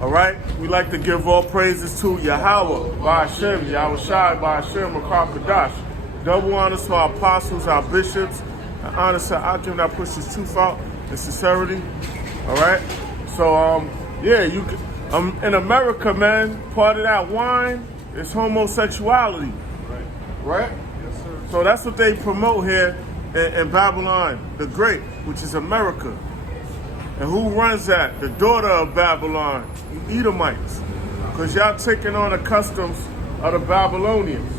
All right? We like to give all praises to Yahweh, Ba'ashem, Yahushai, Ba'ashem, Makar Double honors to our apostles, our bishops, and honors to Akim that pushes truth out and sincerity. All right? So, yeah, in America, man, part of that wine is homosexuality. Right? Yes, sir. So that's what they promote here in Babylon the Great, which is America. And who runs that? The daughter of Babylon, the Edomites. Because y'all taking on the customs of the Babylonians.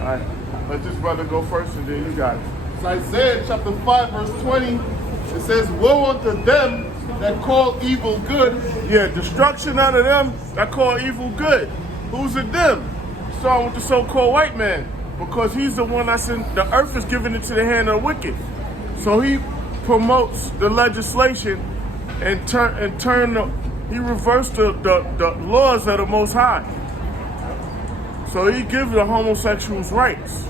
All right, let this brother go first and then you got it. It's Isaiah chapter 5, verse 20. It says, woe unto them that call evil good. Yeah, destruction unto them that call evil good. Who's it them? Starting with the so-called white man. Because he's the one that's in, the earth is given into the hand of the wicked. So he promotes the legislation and he reversed the laws of the Most High. So he gives the homosexuals rights.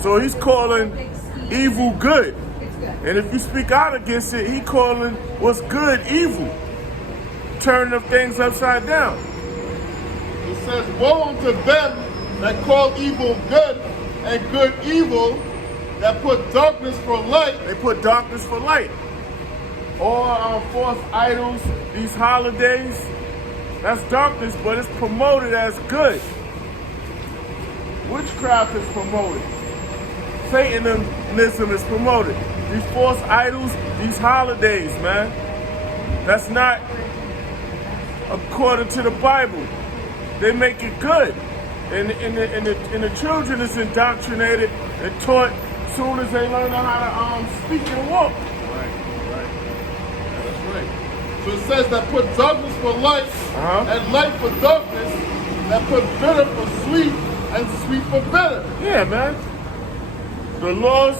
So he's calling evil good. And if you speak out against it, he calling what's good evil. Turning the things upside down. It says, woe unto them that call evil good and good evil, that put darkness for light. They put darkness for light. All false idols, these holidays, that's darkness, but it's promoted as good. Witchcraft is promoted. Satanism is promoted. These false idols, these holidays, man, that's not according to the Bible. They make it good. And the children is indoctrinated and taught as soon as they learn how to speak and walk. Right. That's right. So it says that put darkness for light and light for darkness, that put bitter for sweet and sweet for bitter. Yeah, man. The laws,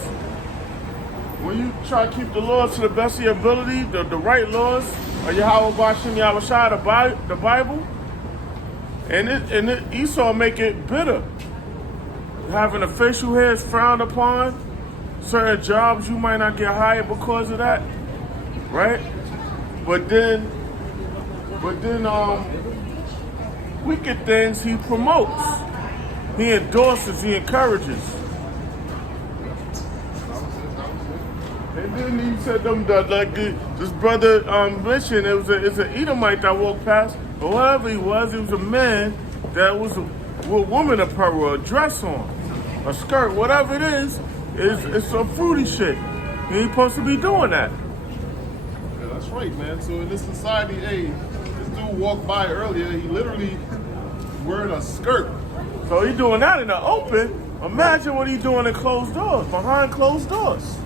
when you try to keep the laws to the best of your ability, the right laws, of Yahweh Ba'ashem Yahushai, the Bible, and Esau make it bitter. Having a facial hair is frowned upon. Certain jobs you might not get hired because of that, right? But then, wicked things he promotes, he endorses, he encourages. And then he said this brother mentioned it's an Edomite that walked past, or whatever he was a man that was with woman apparel, a dress on, a skirt, whatever it is, it's some fruity shit. He ain't supposed to be doing that. Yeah, that's right, man. So in this society, hey, this dude walked by earlier, he literally wearing a skirt. So he doing that in the open. Imagine what he doing in closed doors, behind closed doors.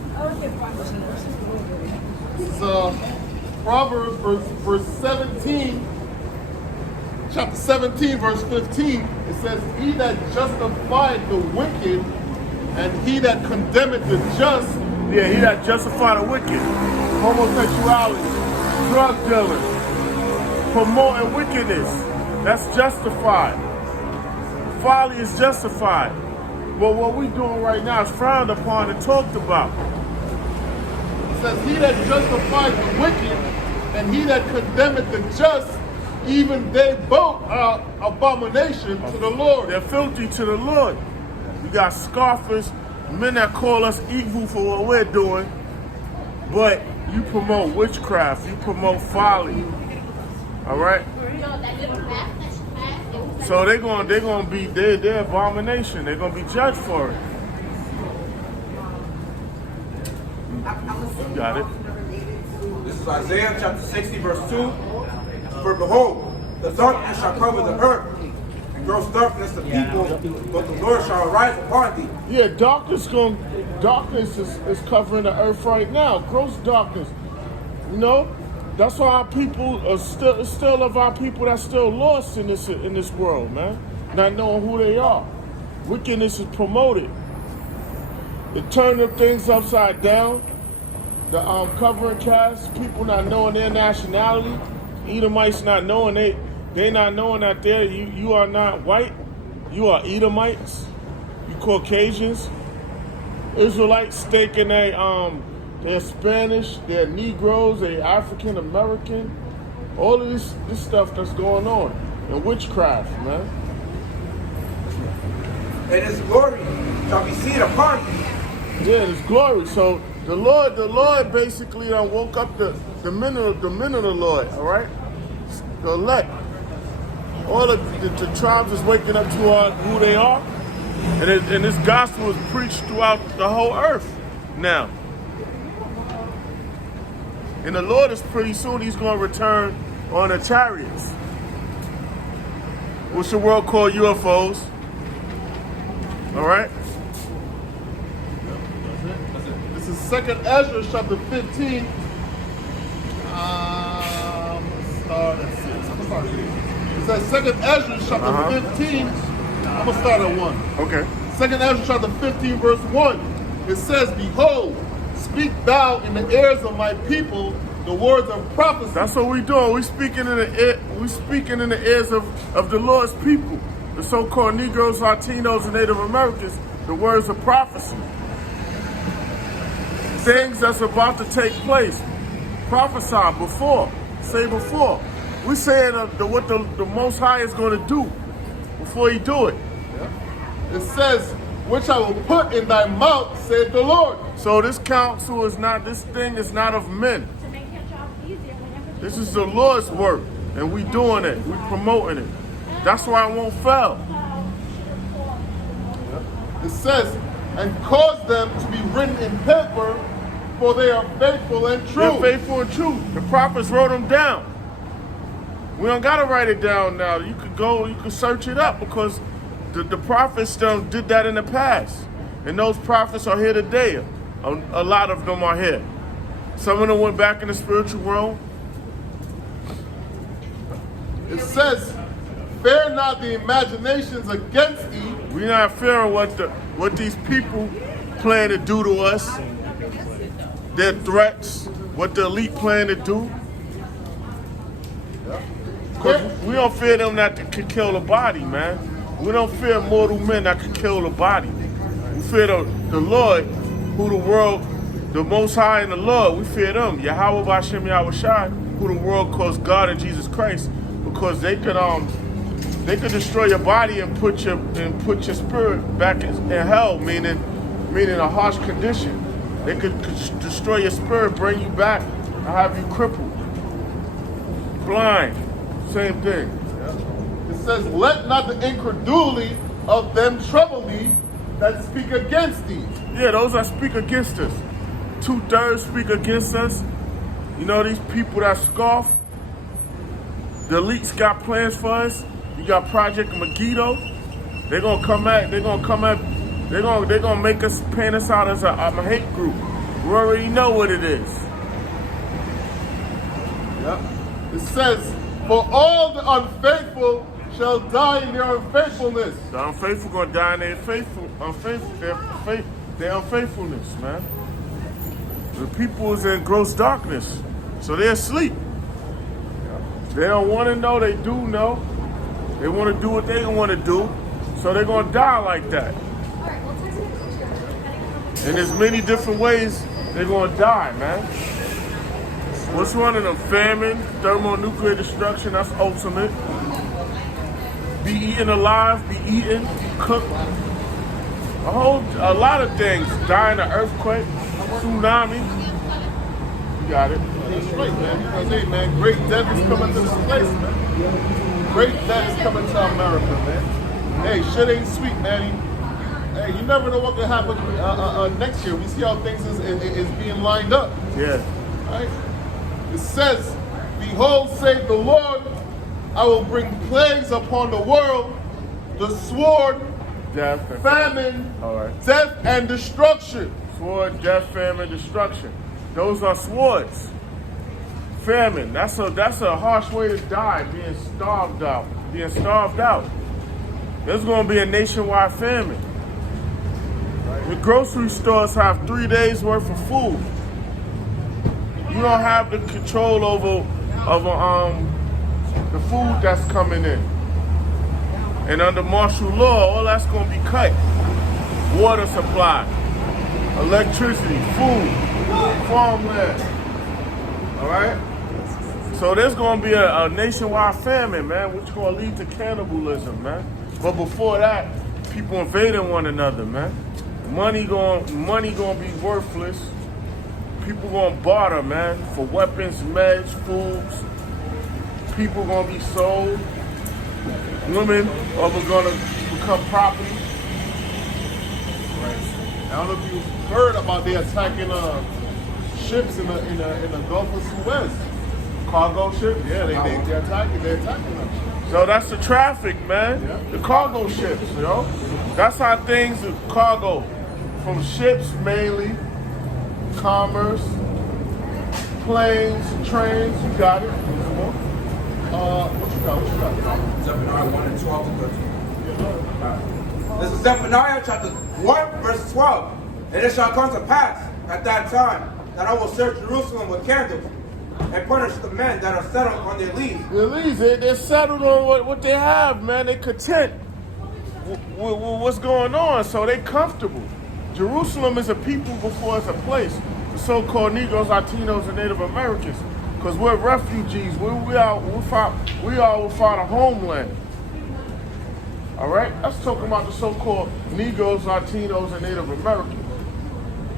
It's Proverbs verse 17, chapter 17, verse 15. It says, he that justified the wicked and he that condemneth the just. Yeah, he that justified the wicked. Homosexuality, drug dealers, promoting wickedness. That's justified. Folly is justified. But what we doing right now is frowned upon and talked about. It says, he that justifies the wicked and he that condemneth the just, even they both are abomination to the Lord. They're filthy to the Lord. You got scoffers, men that call us evil for what we're doing, but you promote witchcraft, you promote folly. All right? So they're gonna be their abomination. They're gonna be judged for it. You got it. This is Isaiah chapter 60, verse 2. For behold, the darkness shall cover the earth, and gross darkness the people, but the Lord shall arise upon thee. Yeah, darkness is covering the earth right now. Gross darkness. You know? That's why our people are still of our people that's still lost in this world, man. Not knowing who they are. Wickedness is promoted. The turning of things upside down. The covering cast, people not knowing their nationality. Edomites not knowing they not knowing that you are not white. You are Edomites. You Caucasians. Israelites thinking they're Spanish, they're Negroes, they're African American. All of this stuff that's going on. And witchcraft, man. And his glory shall be seen upon you. Yeah, it's glory. So the Lord basically woke up the men of the Lord, all right? The elect. All of the tribes is waking up to who they are. And this gospel is preached throughout the whole earth now. And the Lord is pretty soon, he's going to return on the chariots. What's the world called? UFOs. All right? This is 2nd Ezra chapter 15. Start at 6. I'm gonna start at 6. It says 2nd Ezra chapter 15. I'm gonna start at 1. Okay. 2nd Ezra chapter 15 verse 1. It says, "Behold, speak thou in the ears of my people the words of prophecy." That's what we doing. We speaking in the ears of the Lord's people, the so-called Negroes, Latinos, and Native Americans, the words of prophecy. Things that's about to take place. Prophesy before. Say before. We saying what the Most High is going to do before he do it. It says, "Which I will put in thy mouth, saith the Lord." So this counsel is not, this thing is not of men. To make your job easier whenever This is the Lord's work, and we doing it. We promoting it. That's why it won't fail. It says, "And cause them to be written in paper, for they are faithful and true." They're faithful and true. The prophets wrote them down. We don't gotta write it down now. You could go, you could search it up because the prophets did that in the past. And those prophets are here today. A lot of them are here. Some of them went back in the spiritual realm. It says, "Fear not the imaginations against thee." We're not fearing what these people plan to do to us. Their threats, what the elite plan to do. Because we don't fear them that can kill the body, man. We don't fear mortal men that can kill the body. We fear the Lord, who the world, the Most High and the Lord, we fear them. Yahweh Bashem Yahweh Shai, who the world calls God and Jesus Christ, because they could destroy your body and put your spirit back in hell, meaning a harsh condition. They could destroy your spirit, bring you back, and have you crippled, blind. Same thing. It says, "Let not the incredulity of them trouble thee that speak against thee." Yeah, those that speak against us. 2/3 speak against us. You know, these people that scoff. The elites got plans for us. You got Project Megiddo. They're gonna make us paint us out as a hate group. We already know what it is. Yep. It says, "For all the unfaithful shall die in their unfaithfulness." The unfaithful gonna die in their unfaithfulness, man. The people is in gross darkness, so they're asleep. They don't want to know. They do know. They want to do what they want to do, so they're gonna die like that. And there's many different ways they're gonna die, man. What's one of them? Famine, thermonuclear destruction. That's ultimate. Be eaten alive, be eaten, cooked. A lot of things. Die in an earthquake, tsunami. You got it. That's right, man. Because, hey, man, great death is coming to this place, man. Great death is coming to America, man. Hey, shit ain't sweet, man. Hey, you never know what can happen next year. We see how things is being lined up. Yeah. Right? It says, "Behold, save the Lord, I will bring plagues upon the world, the sword, Death, famine, all right. death, and destruction." Sword, death, famine, destruction. Those are swords. Famine. That's a harsh way to die. Being starved out. There's going to be a nationwide famine. The grocery stores have 3 days worth of food. You don't have the control over the food that's coming in. And under martial law, all that's going to be cut. Water supply, electricity, food, farmland. All right? So there's gonna be a nationwide famine, man, which is gonna lead to cannibalism, man. But before that, people invading one another, man. Money gonna be worthless. People gonna barter, man, for weapons, meds, foods. People gonna be sold. Women are gonna become property. I don't know if you heard about they attacking ships in the Gulf of Suez. Cargo ship? Yeah, they're attacking them. So that's the traffic, man. Yeah. The cargo ships, yo. That's how things, cargo, from ships mainly, commerce, planes, trains, you got it. Come on. What you got? Zephaniah 1 and 12 to 13. This is Zephaniah chapter 1, verse 12. And it shall come to pass at that time that I will search Jerusalem with candles and punish the men that are settled on their leaves. Their leads, they're settled on what they have, man. They content with what's going on, so they comfortable. Jerusalem is a people before it's a place. The so-called Negroes, Latinos, and Native Americans, because we're refugees. We are without a homeland. All right, let's talk about the so-called Negroes, Latinos, and Native Americans.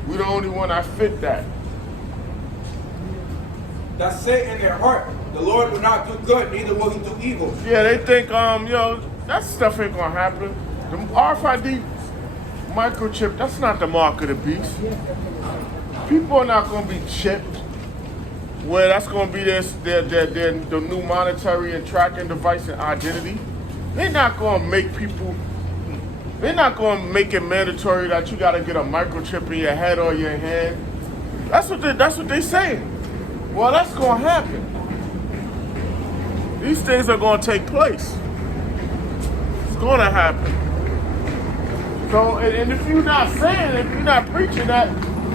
We're the only one that fit that. That say in their heart, the Lord will not do good, neither will he do evil. Yeah, they think, that stuff ain't gonna happen. The RFID microchip, that's not the mark of the beast. People are not gonna be chipped. Where that's gonna be the new monetary and tracking device and identity. They're not gonna make it mandatory that you gotta get a microchip in your head or your hand. That's what they saying. Well, that's gonna happen. These things are gonna take place. It's gonna happen. So, and if you're not saying, if you're not preaching that,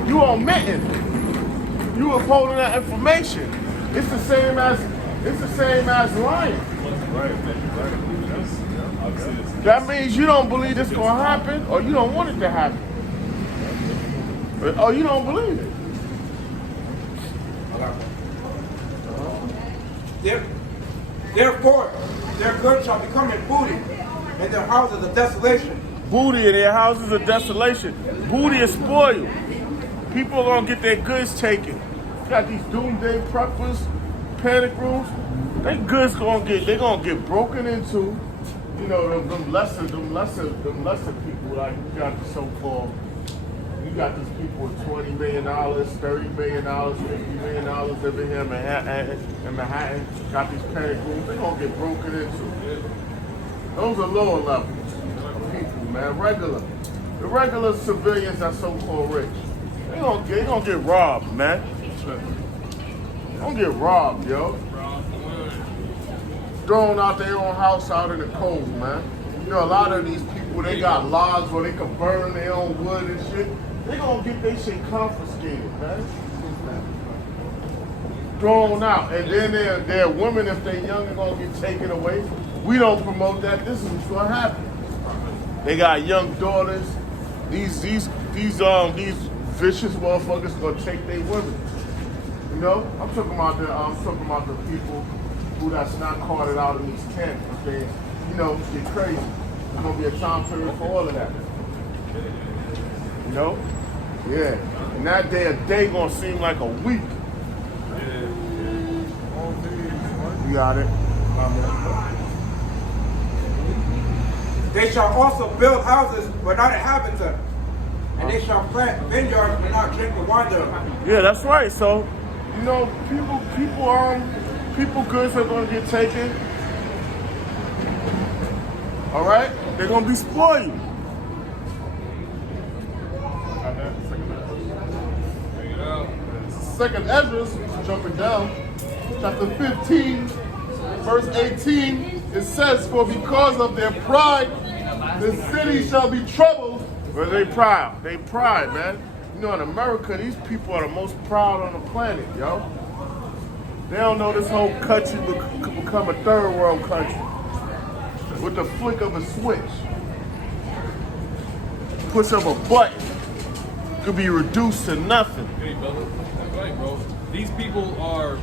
you omitting. You withholding that information. It's the same as lying. That means you don't believe it's gonna happen, or you don't want it to happen, or you don't believe it. Therefore, their goods shall become in booty, and their houses a desolation. Booty in their houses of desolation. Booty is spoiled. People are gonna get their goods taken. You got these doomsday preppers, panic rooms. They goods gonna get broken into. You know, them lesser people, like you got the so-called, you got these people with $20 million, $30 million, $50 million living here in Manhattan. Got these panic rooms. They're gonna get broken into. Those are lower levels of people, man. The regular civilians that so-called rich. They gonna get robbed, man. They gonna get robbed, yo. Thrown out their own house out in the cold, man. You know, a lot of these people, they got logs where they can burn their own wood and shit. They gonna get their shit confiscated, man. Thrown out. And then their women, if they're young, are gonna get taken away. We don't promote that. This is what's gonna happen. They got young daughters. These vicious motherfuckers gonna take their women. You know? I'm talking about the people who that's not carted out in these camps. They, get crazy. There's gonna be a time period for all of that. You know? Yeah. And that day, a day gonna seem like a week. You got it. They shall also build houses but not inhabit them, and they shall plant vineyards but not drink the wine thereof. Yeah, that's right. So, people goods are gonna get taken. All right, they're gonna be spoiled. Second Ezra, jumping down, chapter 15, verse 18, it says, "For because of their pride, the city shall be troubled." But they proud. They pride, man. You know, in America, these people are the most proud on the planet, yo. They don't know this whole country could become a third world country with the flick of a switch. Push of a button could be reduced to nothing. Hey, brother. That's right, bro. These people are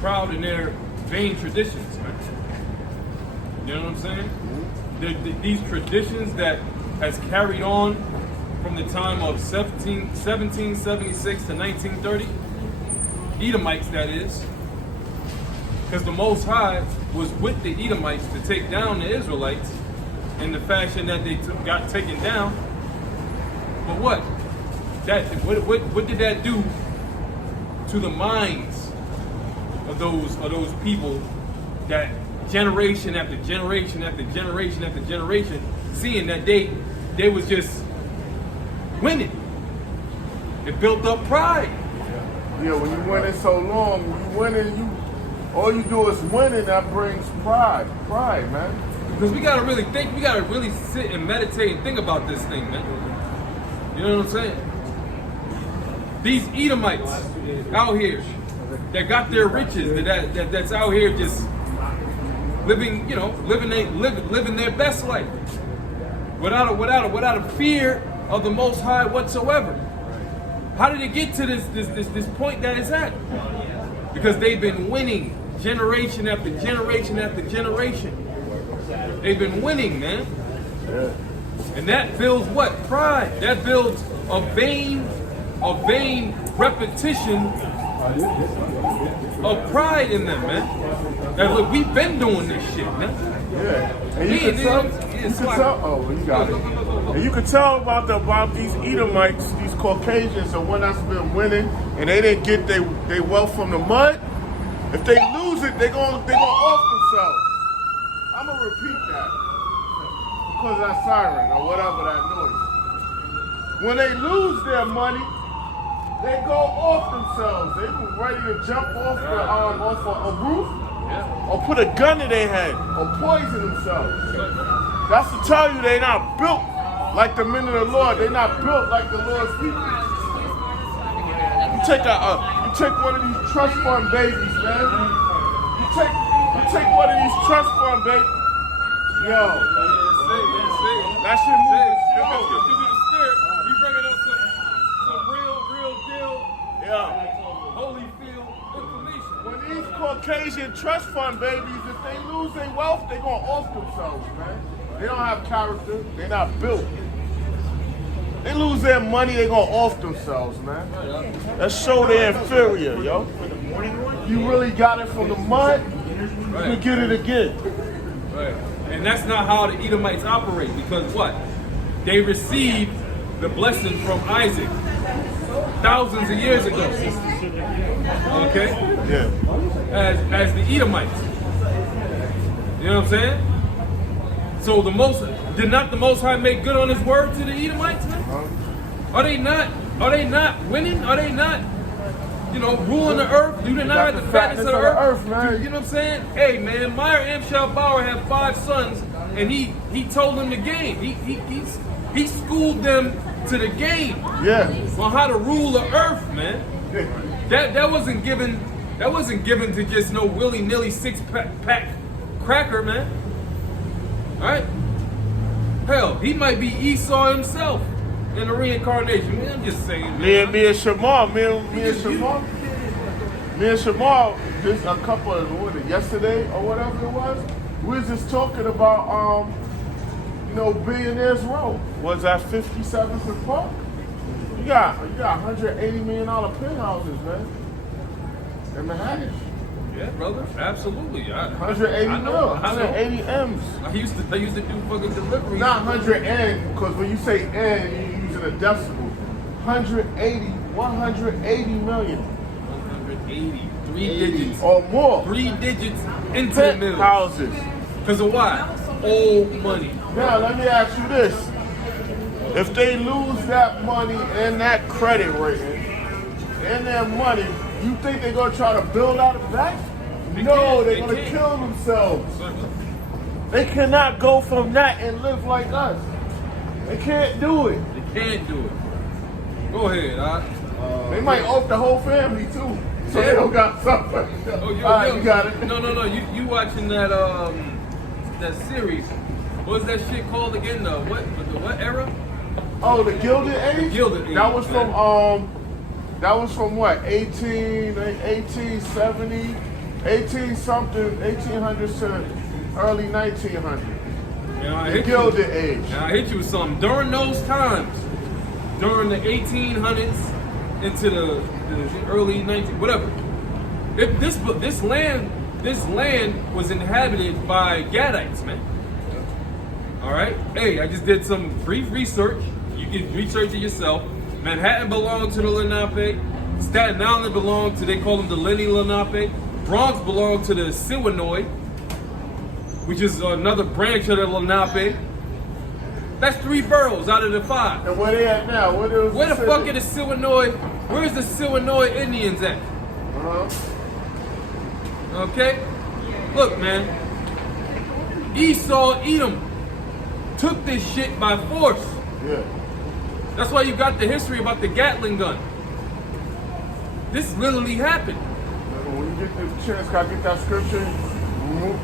proud in their vain traditions, man. You know what I'm saying? These traditions that has carried on from the time of 1776 to 1930, Edomites that is, because the Most High was with the Edomites to take down the Israelites in the fashion that they got taken down. But what did that do to the minds of those people that generation after generation after generation after generation, seeing that they was just winning? It built up pride. Yeah, when you winning so long, when you winning, all you do is winning. That brings pride, man. Because we gotta really think, we gotta really sit and meditate and think about this thing, man. You know what I'm saying? These Edomites out here that got their riches, that's out here just living, you know, living their best life without a fear of the Most High whatsoever. How did it get to this point that it's at? Because they've been winning generation after generation after generation. They've been winning, man. And that builds what? Pride. That builds a vain repetition of pride in them, man. That look, we've been doing this shit, man. Yeah, and you can tell. Oh, you got it. And you can tell about these Edomites, these Caucasians, the one that's been winning, and they didn't get their wealth from the mud. If they lose it, they gonna off themselves. I'm gonna repeat that because of that siren or whatever that noise. When they lose their money, they go off themselves. They were ready to jump off a roof, or put a gun to their head, or poison themselves. That's to tell you they not built like the men of the Lord. They not built like the Lord's people. You take one of these trust fund babies, man. You take one of these trust fund babies. Yo, that shit moving slow. We bringing up some real deal, holy field information. When these Caucasian trust fund babies, if they lose their wealth, they gonna off themselves, man. They don't have character. They not built. They lose their money, they gonna off themselves, man. That show they're inferior, yo. You really got it from the mud, you can get it again. Right. And that's not how the Edomites operate, because what? They received the blessing from Isaac thousands of years ago. Okay? Yeah. As the Edomites. You know what I'm saying? So did not the Most High make good on his word to the Edomites, man? Are they not winning? Are they not, ruling the earth? Do they not have the fatness of the earth? Man. You know what I'm saying? Hey man, Meyer Amschel Bauer had 5 sons, and he told them the game. He schooled them to the game. Yeah. On how to rule the earth, man. That wasn't given to just no willy-nilly 6-pack cracker, man. Alright? Hell, he might be Esau himself in the reincarnation. Man, I'm just saying. Me and Shamar, just a couple of yesterday or whatever it was, we was just talking about Billionaires Row. Was at 57th and Park. You got $180 million penthouses, man. In Manhattan. Yeah, brother, absolutely. 180 mil, 180 M's. I used to do fucking deliveries. Not 100 N, because when you say N, you're using a decimal. 180 million. 180, 3 digits. Or more. 3 digits into the middle. Houses. Because of why? Old money. Now, let me ask you this. If they lose that money and that credit rating and their money, you think they're going to try to build out of that? No, they're going to kill themselves. They cannot go from that and live like us. They can't do it. They can't do it. Go ahead, they might off the whole family too. So they don't got something. Oh, you got it. No. You watching that series. What's that shit called again? The what era? Oh, the Gilded Age? Gilded Age. That was from what? 1870 18 something, 1800s to early 1900s. Now, I The hit Gilded you. Age. Now, I hit you with something. During those times, during the 1800s into the early 19, whatever. If this land was inhabited by Gadites, man. All right. Hey, I just did some brief research. You can research it yourself. Manhattan belonged to the Lenape. Staten Island belonged to, they call them the Lenni Lenape. Bronx belonged to the Siwanoy, which is another branch of the Lenape. That's 3 boroughs out of the 5. And where they at now? Where Where the fuck are the Siwanoy? Where's the Siwanoy Indians at? Okay? Look, man. Esau, Edom took this shit by force. Yeah. That's why you got the history about the Gatling gun. This literally happened. When you get the chance, can I get that scripture?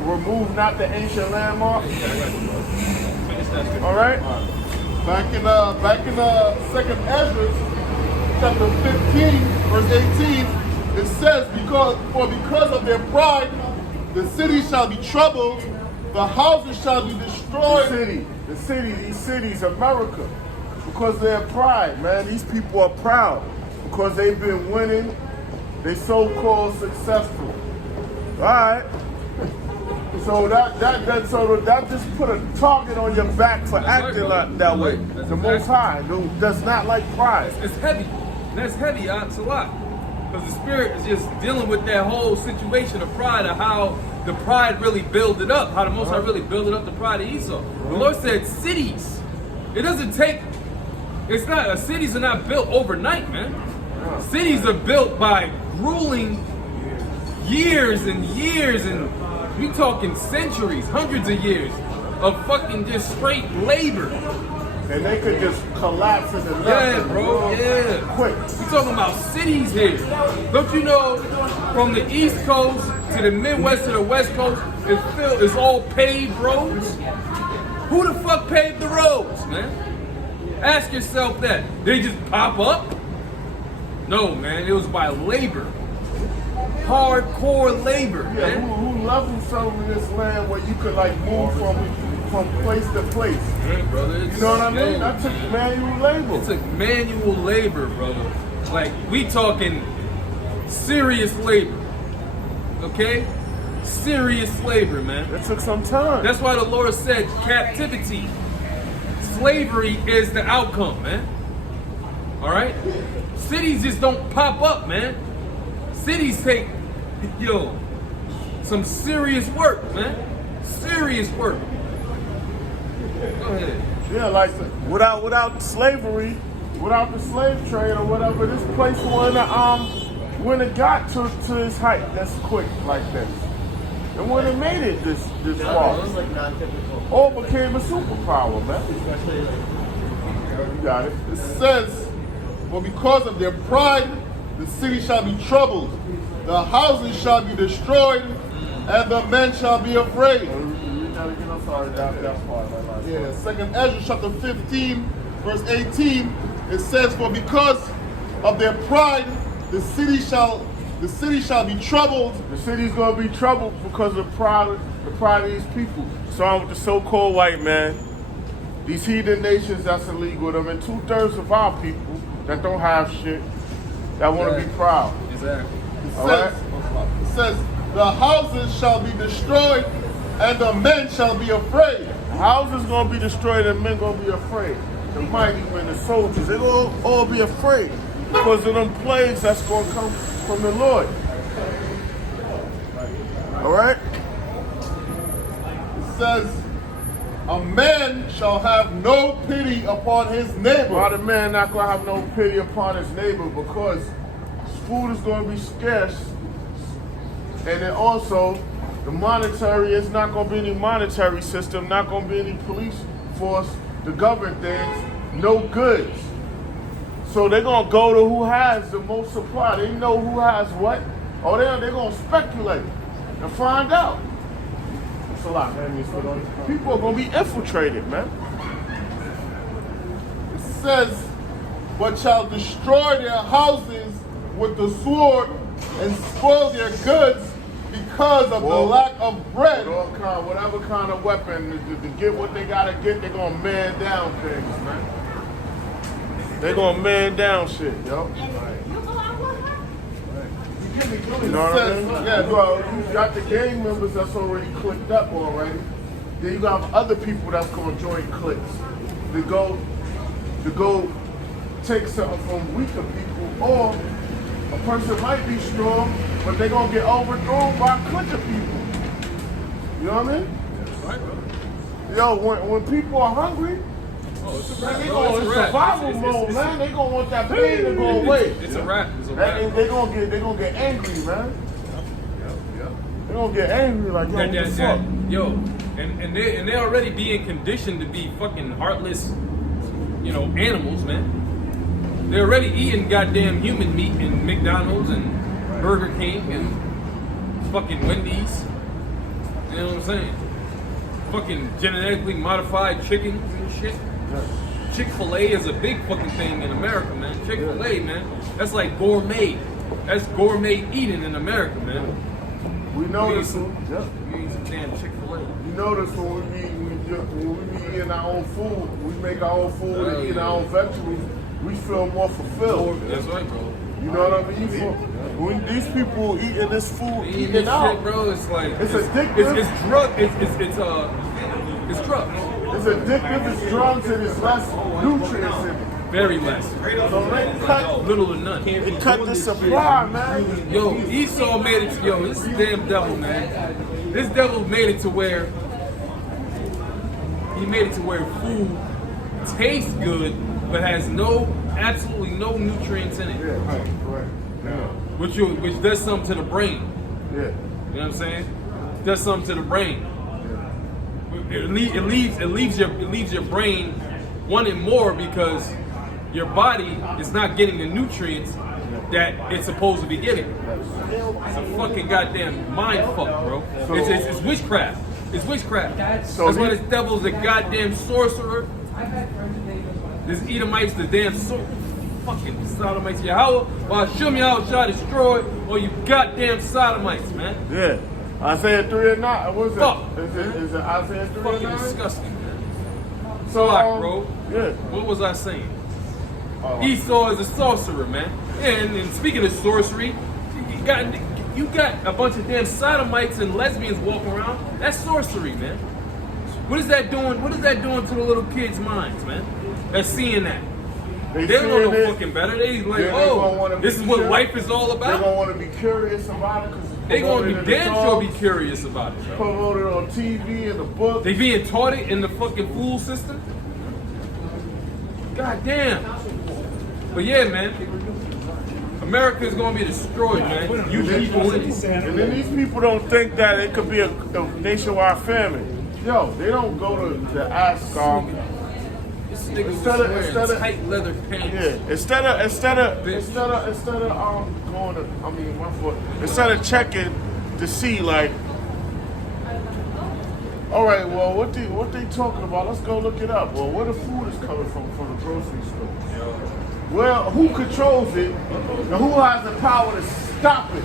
Remove not the ancient landmark. Finish that shit. All right? Back in Second Ezra, chapter 15, verse 18, it says, because of their pride, the city shall be troubled, the houses shall be destroyed. These cities, America. Because of their pride, man. These people are proud. Because they've been winning. They so-called successful. All right? So that just put a target on your back for acting like that way. That's The Most High does not like pride. It's heavy. That's heavy, it's a lot. Because the spirit is just dealing with that whole situation of pride, of how the pride really built up, how the Most High really built up the pride of Esau. The Lord said cities. It doesn't take, cities are not built overnight, man. Cities are built by grueling years and years, and we talking centuries, hundreds of years of fucking just straight labor. And they could just collapse into nothing. Yeah, bro, yeah. Quick. We talking about cities here. Don't you know, from the East Coast to the Midwest to the West Coast, it's all paved roads? Who the fuck paved the roads, man? Ask yourself that. They just pop up? No, man, it was by labor. Hardcore labor, Yeah, man. who leveled some of this land where you could like move from place to place? Yeah, brother, You know what I mean? That took manual labor. It's like manual labor, brother. Like, we talking serious labor. Okay? Serious labor, man. It took some time. That's why the Lord said captivity, slavery is the outcome, man. All right? Cities just don't pop up, man. Cities take, some serious work, man. Serious work. Go ahead. Yeah, like without slavery, without the slave trade or whatever, this place when it got to its height that's quick like this. And when it made it this far, all became a superpower, man. You got it. It says, for because of their pride, the city shall be troubled, the houses shall be destroyed, and the men shall be afraid. I'm sorry, that's part. Yeah, Second Ezra chapter 15, verse 18, it says, for because of their pride, the city shall be troubled. The city's gonna be troubled because of the pride of these people. So with the so-called white man, these heathen nations that's illegal with them, and 2/3 of our people that don't have shit that want to be proud. Exactly. It says, the houses shall be destroyed, and the men shall be afraid. The houses gonna be destroyed and men gonna be afraid. The mighty men, the soldiers, they gonna all be afraid because of them plagues that's gonna come from the Lord. All right? It says, a man shall have no pity upon his Why neighbor. the man not gonna have no pity upon his neighbor? Because food is gonna be scarce, and then also the monetary is not gonna be any monetary system, not gonna be any police force to govern things, no goods. So they're gonna go to who has the most supply. They know who has what. Oh, they're gonna speculate and find out. It's a lot, man. People are gonna be infiltrated, man. It says, but shall destroy their houses with the sword and spoil their goods because of the Well, lack of bread. Whatever kind of weapon to get what they gotta get, they're gonna man down things, man. They're gonna man down shit, yo. You go out with her? You know what I mean? Yeah, well, you got the gang members that's already clicked up already. Then you got other people that's gonna join cliques to go take something from weaker people, or a person might be strong, but they're gonna get overthrown by a clique of people. You know what I mean? Right, bro. Yo, when people are hungry, Oh, it's a man, wrap, they bro. go It's in a wrap. survival mode, man. They gonna want that pain to go away. It's a wrap. It's a And wrap. they gonna get angry, man. They gonna get angry like, yo, what the fuck? Yo, and they already being conditioned to be fucking heartless, animals, man. They're already eating goddamn human meat in McDonald's and Burger King and fucking Wendy's. You know what I'm saying? Fucking genetically modified chickens and shit. Chick-fil-A is a big fucking thing in America, man. Chick-fil-A, man. That's like gourmet. That's gourmet eating in America, man. We notice, You eat some damn Chick-fil-A. you notice when we be eating our own food, we make our own food and eat our own vegetables, we feel more fulfilled. That's right, bro. You know what I mean? When these people eating this food, Eating eating this out, shit, bro, it's like It's addictive. It's drug. It's drugs. it's addictive, it's drugs, and it's less nutrients in it. Very less. So they cut, Little or none. they cut the supply, man. Yo, Esau made it. This damn devil, man. This devil made it to where food tastes good, but has absolutely no nutrients in it, Yeah, right. Yeah. which does something to the brain. Yeah. You know what I'm saying? Does something to the brain. It leaves your brain wanting more because your body is not getting the nutrients that it's supposed to be getting. It's a fucking goddamn mind fuck, bro. It's witchcraft. It's witchcraft. That's why this devil's a goddamn sorcerer. This Edomites, the damn fucking sodomites. Yahweh, while Hashem Yahweh shall destroy all you goddamn sodomites, man. Yeah. Isaiah 3 and 9. What is it? Fuck. Is it Isaiah 3 and Fucking 9? disgusting, man. So, Fuck, bro. Yeah. What was I saying? Esau is a sorcerer, man. And speaking of sorcery, you got a bunch of damn sodomites and lesbians walking around. That's sorcery, man. What is that doing? What is that doing to the little kids' minds, man? That's seeing that. They don't know no fucking better. They like, this is what life is all They're about. going to want to be curious about it. They gonna be damn sure be curious about it, bro. Promoted on TV and the book. They being taught it in the fucking fool system. God damn. But yeah, man. America is gonna be destroyed, man. You people in it. And then these people don't think that it could be a nationwide famine. Yo, they don't go to ASCOM. This nigga was wearing tight leather pants. Yeah, instead of going to, my fault. Instead of checking to see like, all right, well, what they talking about? Let's go look it up. Well, where the food is coming from the grocery store? Well, who controls it, and who has the power to stop it?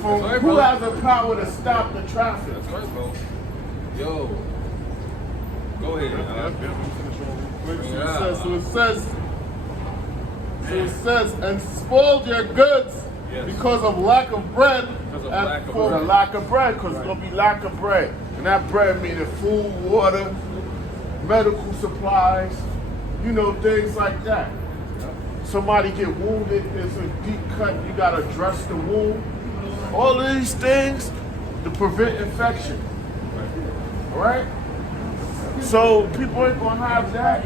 From That's right, who bro. has the power to stop the traffic? That's right, bro. Yo. Go ahead. So it says, and spoiled your goods because of lack of bread. Because of And lack of for bread. the lack of bread, because it's going to be lack of bread. And that bread meaning food, water, medical supplies, things like that. Somebody get wounded, there's a deep cut, you got to dress the wound. All of these things to prevent infection. All right? So people ain't gonna have that.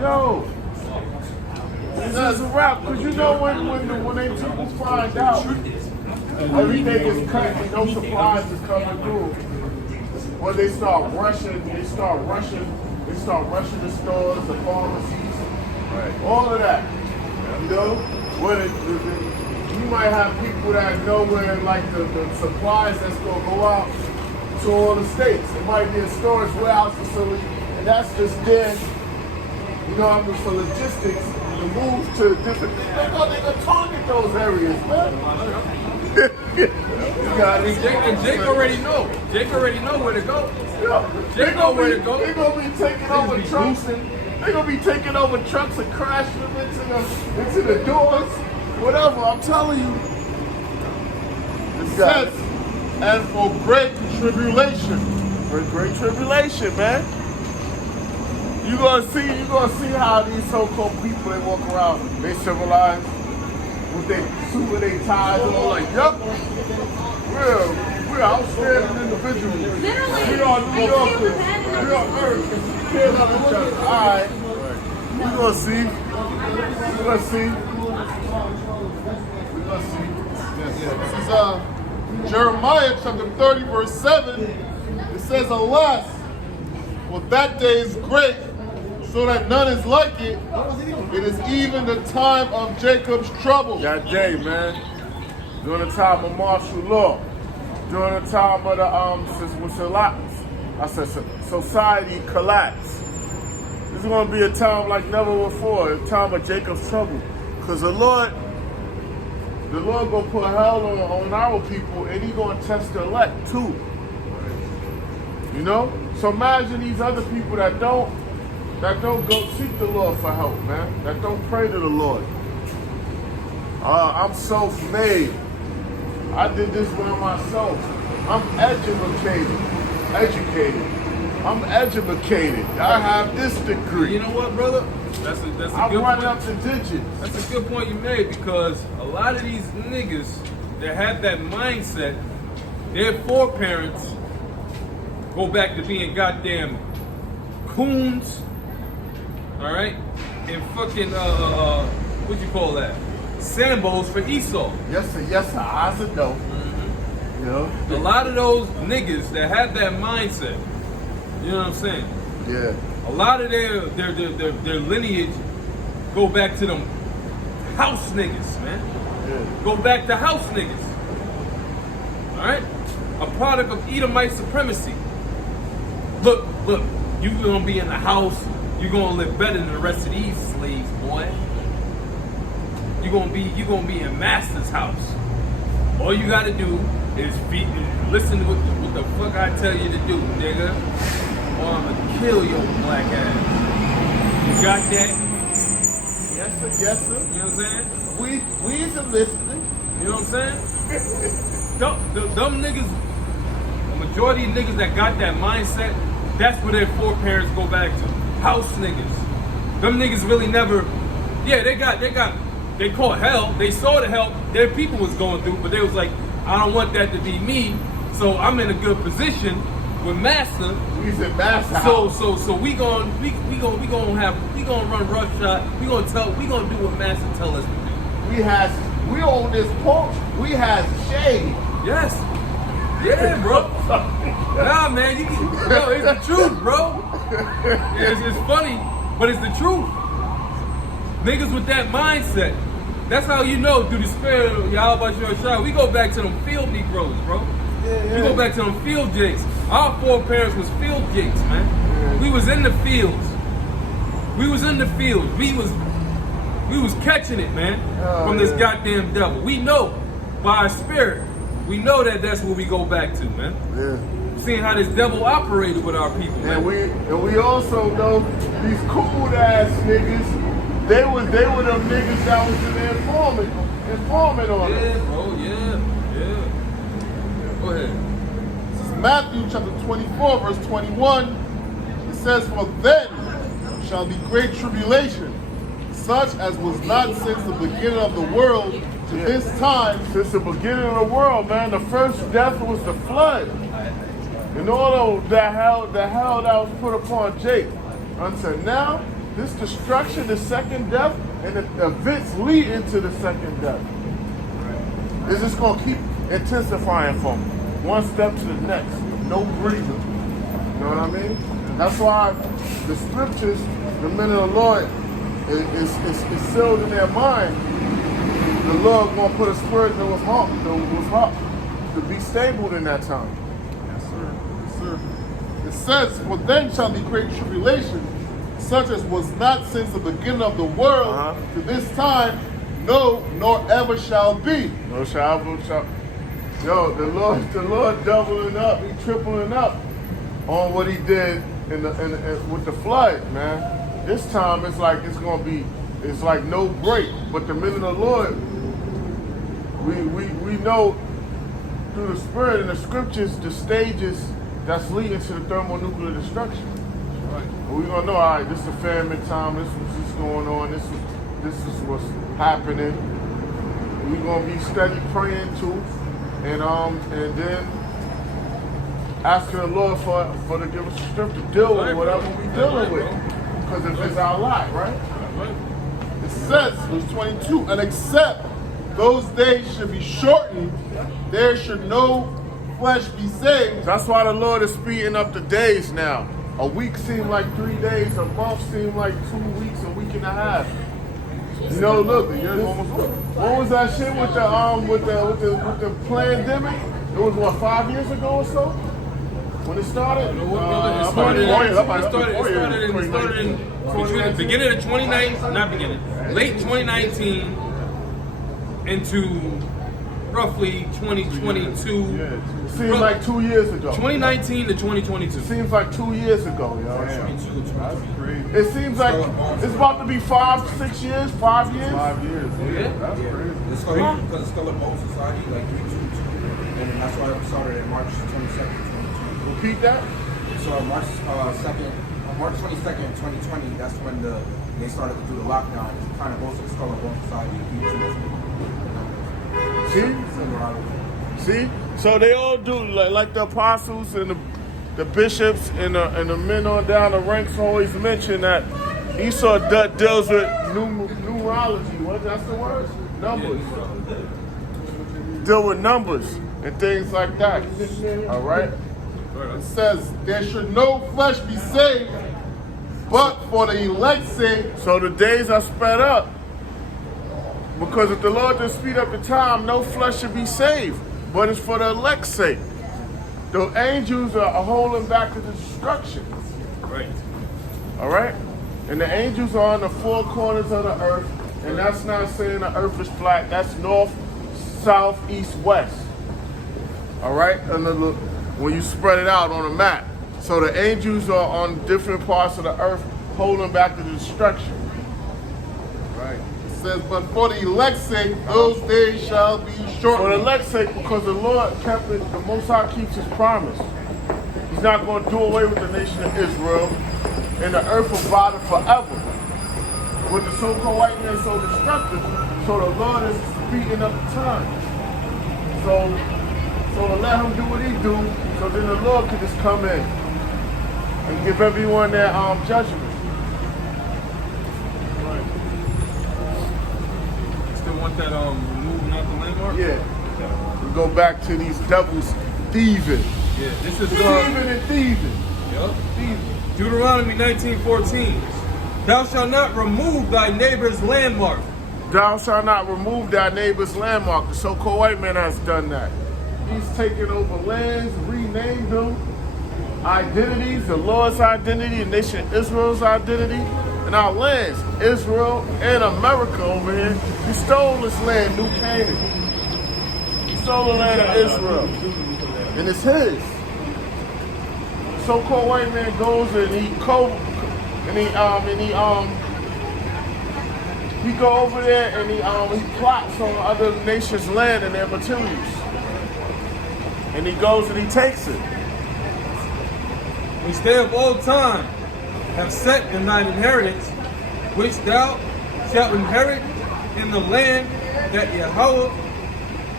Yo, this is a wrap. Cause when they people find out everything is cut and no supplies is coming through, when they start rushing the stores, the pharmacies, all of that. You might have people that know where like the supplies that's gonna go out to all the states. It might be a storage warehouse facility, and that's just there, for logistics to move to different. They're gonna target those areas, man. got And Jake already know. Jake already know where to go. They Jake know where to go. They're gonna be taking over be trucks. goofing. They're gonna be taking over trucks and crashing them into the doors. Whatever, I'm telling you. It says, and for great tribulation. For great tribulation, man. You gonna see how these so-called people they walk around, they civilized with their suit with their ties and all like, yup. We're outstanding individuals. Literally, We are New I Yorkers. feel bad We enough. are Americans. We care about each other. Alright. We gonna see. We gonna see. We gonna see. This is Jeremiah chapter 30, verse 7. It says, alas, for that day is great, so that none is like it. It is even the time of Jacob's trouble. That day, man. During the time of martial law. During the time of the society collapse. This is gonna be a time like never before, a time of Jacob's trouble. Cause the Lord gonna put hell on our people, and He gonna test the elect too. You know? So imagine these other people that don't go seek the Lord for help, man. That don't pray to the Lord. I'm self-made. I did this by myself. I'm educated. I'm educated. I have this degree. You know what, brother? That's a I'm good running point. up the digits. That's a good point you made, because a lot of these niggas that have that mindset, their foreparents go back to being goddamn coons, all right, and fucking what you call that? Sambos for Esau. Yes, sir. I said no. You know? A lot of those niggas that have that mindset, you know what I'm saying? Yeah. A lot of their lineage go back to them house niggas, man. Yeah. Go back to house niggas. All right? A product of Edomite supremacy. Look, you gonna be in the house, you gonna live better than the rest of these slaves, boy. You gonna be in master's house. All you gotta do is listen to what the fuck I tell you to do, nigga. Or I'ma kill your black ass. You got that? Yes, sir. Yes, sir. You know what I'm saying? We is listening. You know what I'm saying? Them niggas, a majority of niggas that got that mindset, that's where their foreparents go back to. House niggas. Them niggas really never, yeah, they caught hell. They saw the hell their people was going through, but they was like, I don't want that to be me, so I'm in a good position with Master. He's in master So house. so we gonna run roughshod. We gonna do what Master tell us to do. We own this porch. We has shade. Yes. Yeah, bro. Nah, man, yo, it's the truth, bro. It's funny, but it's the truth. Niggas with that mindset. That's how you know through the spirit of Yahweh Shai. We go back to them field Negroes, bro. We go back to them field jigs. Our foreparents was field jigs, man. We was in the fields. We was catching it, man, from this goddamn devil. We know by our spirit. We know that's what we go back to, man. Yeah. Seeing how this devil operated with our people, man. And we also know these cool ass niggas. They were them niggas that was in there informing on Yeah, them. bro, yeah. Go ahead. This is Matthew chapter 24, verse 21. It says, for then shall be great tribulation, such as was not since the beginning of the world to this time. Since the beginning of the world, man, the first death was the flood. And all of the hell that was put upon Jake. Until now, this destruction, the second death, and the events leading to the second death. Is just gonna keep intensifying from one step to the next. No breathing. You know what I mean? That's why the scriptures, the men of the Lord, is sealed in their mind. The Lord gonna put a spirit that was hot to be stable in that time. Yes, sir. Yes, sir. It says, for then shall be great tribulation, such as was not since the beginning of the world to this time, no, nor ever shall be. No shall. Yo, the Lord doubling up, he tripling up on what he did with the flood, man. This time it's like it's like no break. But the men of the Lord, we know through the Spirit and the Scriptures the stages that's leading to the thermonuclear destruction. Right. We're gonna know, all right, this is the famine time, this is what's going on, this is what's happening. We're gonna be steady praying too, and then asking the Lord for to give us the strength to deal with whatever we're dealing with. Because if it's our lot, right? Right. It says, verse 22, and except those days should be shortened, there should no flesh be saved. That's why the Lord is speeding up the days now. A week seemed like 3 days, a month seemed like 2 weeks, a week and a half. You know, look, the year's almost over. What was that shit with the pandemic? It was what, 5 years ago or so? When it started? It started in beginning of 2019, not beginning, late 2019 into roughly 2022. Yeah. Seems like 2 years ago. 2019 to 2022. Seems like 2 years ago, yo. That's crazy. It seems like it's about to be 5, 6 years, 5 years. 5 years. Yeah. That's crazy. It's still, because it's still a bold society, like 322. And that's why it started in March 22nd, 2020. Repeat that. So March 22nd, 2020, that's when they started to do the lockdown. It kind of goes to the skull and bone society. See? So they all do, like the apostles and the bishops and the men on down the ranks always mention that Esau deals with numerology. That's the word? Numbers. Deal with numbers and things like that. All right? It says, there should no flesh be saved, but for the elect's sake. So the days are sped up. Because if the Lord does speed up the time, no flesh should be saved. But it's for the elect's sake. The angels are holding back the destruction. Right. All right? And the angels are on the four corners of the earth. And that's not saying the earth is flat. That's north, south, east, west. All right? And when you spread it out on a map. So the angels are on different parts of the earth holding back the destruction. Right. It says, but for the elect's sake, those days shall be shortened. For the elect's sake, because the Lord kept it, the Most High keeps his promise. He's not going to do away with the nation of Israel, and the earth will bother forever. With the so-called white man so destructive, so the Lord is speeding up the time. So to let him do what he do, so then the Lord can just come in and give everyone their judgment. Still want that removing out the landmark? Yeah. We go back to these devils thieving. Yeah. This is Thieving and thieving. Yup. Deuteronomy 19:14. Thou shalt not remove thy neighbor's landmark. Thou shalt not remove thy neighbor's landmark. The so-called white man has done that. He's taken over lands, renamed them, identities, the Lord's identity, the nation of Israel's identity, and our lands, Israel and America over here. He stole this land, New Canaan. He stole the land of Israel, and it's his. The so-called white man goes and he go over there and he plots on other nations' land and their materials. And he goes and he takes it. Which they of old time have set in thine inheritance, which thou shalt inherit in the land that Yahweh,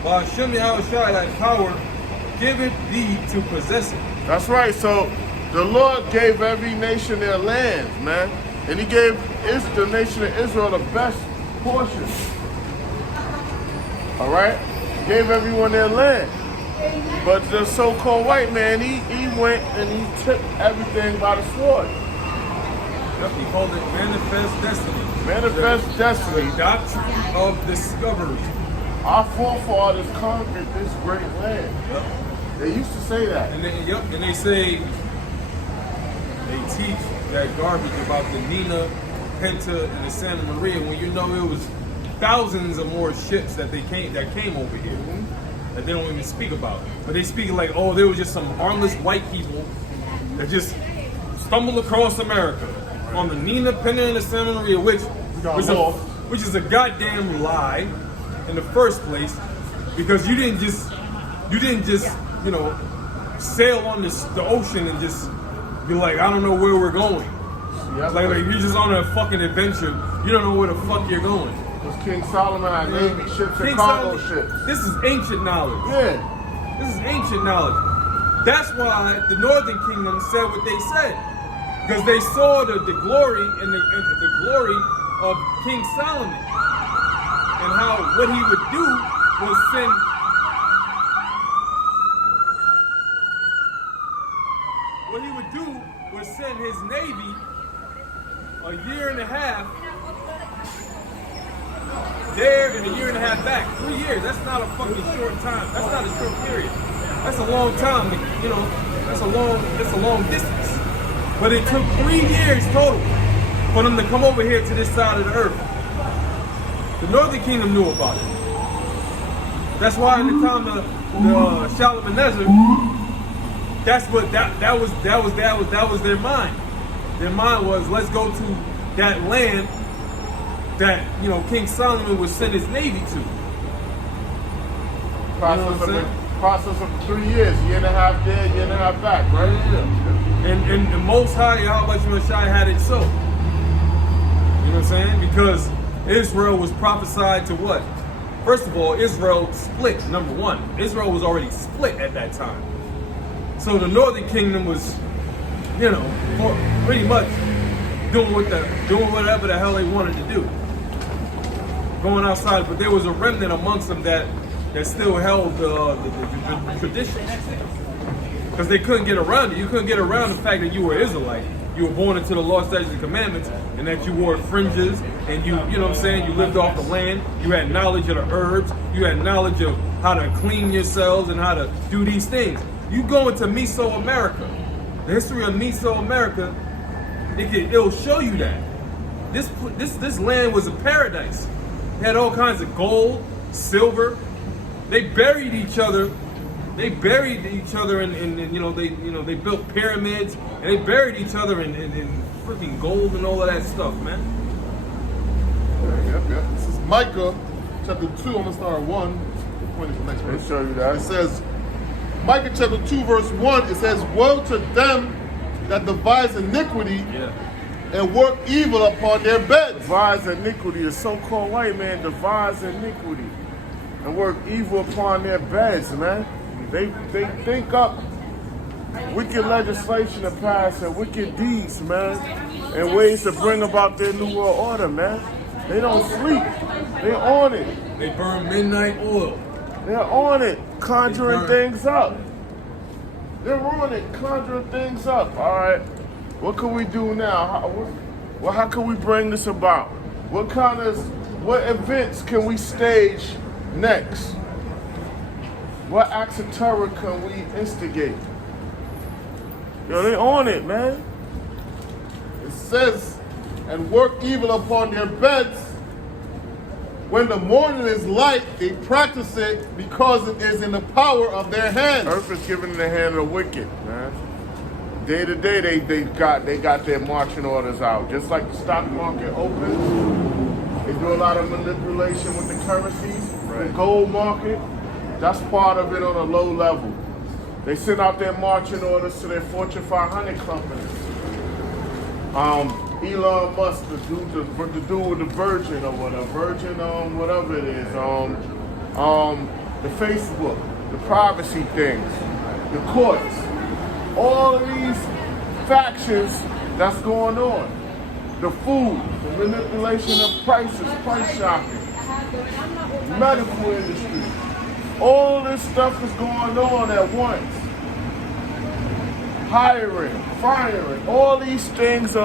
by Hashem Yahushua thy power, giveth thee to possess it. That's right. So the Lord gave every nation their lands, man. And he gave the nation of Israel the best portion. All right? Gave everyone their land. But the so-called white man, he went and he took everything by the sword. Yep, he called it manifest destiny. Manifest destiny. The doctrine of discovery. Our forefathers conquered this great land. Yep. They used to say that. And they say, they teach that garbage about the Nina, Penta, and the Santa Maria when you know it was thousands of more ships that came over here. that they don't even speak about. But they speak like, oh, there was just some harmless white people that just stumbled across America on the Nina, Pinta, and the Santa Maria, which is a goddamn lie in the first place, because you didn't just you know, sail on the ocean and just be like, I don't know where we're going. Yeah, Like you're just on a fucking adventure. You don't know where the fuck you're going. because King Solomon had Navy ships and King cargo Solomon- ships. This is ancient knowledge. Yeah. This is ancient knowledge. That's why the Northern Kingdom said what they said, because they saw the glory and the glory of King Solomon, and how what he would do was send. What he would do was send his navy a year and a half there and a year and a half back. 3 years. That's not a fucking short time. That's not a short period. That's a long time. You know, that's a long distance. But it took 3 years total for them to come over here to this side of the earth. The Northern Kingdom knew about it. That's why in the time of Shalmaneser, that was their mind. Their mind was, let's go to that land that, you know, King Solomon would send his navy to. Process of 3 years, year and a half there, year and a half back, right? Yeah. And the Most High, Yahweh Shai, had it so. You know what I'm saying? Because Israel was prophesied to what? First of all, Israel split, number one. Israel was already split at that time. So the Northern Kingdom was, you know, pretty much doing whatever the hell they wanted to do. Going outside, but there was a remnant amongst them that still held the tradition. Because they couldn't get around it. You couldn't get around the fact that you were Israelite. You were born into the law, statutes, and commandments, and that you wore fringes, and you know what I'm saying, you lived off the land, you had knowledge of the herbs, you had knowledge of how to clean yourselves and how to do these things. You go into Mesoamerica, the history of Mesoamerica, it'll show you that. This land was a paradise. It had all kinds of gold, silver. They buried each other. They buried each other in they built pyramids, and they buried each other in freaking gold and all of that stuff, man. Yep. This is Micah chapter 2. I'm going to start at 1. The point is the next verse. Let me show you that. It says, Micah chapter 2 verse 1, it says, woe to them that devise iniquity and work evil upon their beds. Devise iniquity, a so-called white man devise iniquity and work evil upon their beds, man. They think up wicked legislation to pass and wicked deeds, man, and ways to bring about their new world order, man. They don't sleep. They're on it. They burn midnight oil. They're on it, conjuring things up. They're on it, conjuring things up. All right, what can we do now? How can we bring this about? What events can we stage next? What acts of terror can we instigate? Yo, they on it, man. It says, and work evil upon their beds. When the morning is light, they practice it because it is in the power of their hands. Earth is given in the hand of the wicked, man. Day to day, they got their marching orders out. Just like the stock market opens, they do a lot of manipulation with the currencies, the gold market. That's part of it on a low level. They send out their marching orders to their Fortune 500 companies. Elon Musk, the dude with the Virgin or whatever it is. The Facebook, the privacy things, the courts. All of these factions that's going on. The food, the manipulation of prices, price shopping, medical industry. All this stuff is going on at once. Hiring, firing, all these things.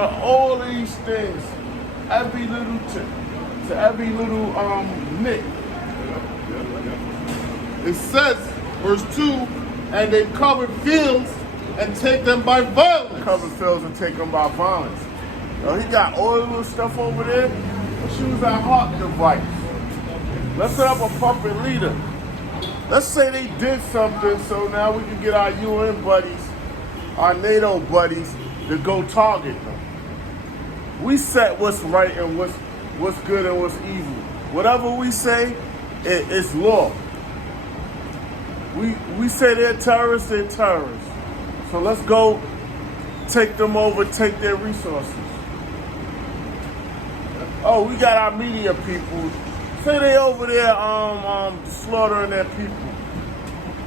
Every little to every little nick. It says, verse 2, and they covered fields and take them by violence. Cover fields and take them by violence. He got all the little stuff over there. Let's use our heart device. Let's set up a puppet leader. let's say they did something, so now we can get our UN buddies, our NATO buddies, to go target them. We set what's right and what's good and what's evil. Whatever we say, it's law. We say they're terrorists, they're terrorists. So let's go take them over, take their resources. Oh, we got our media people. Say they over there slaughtering their people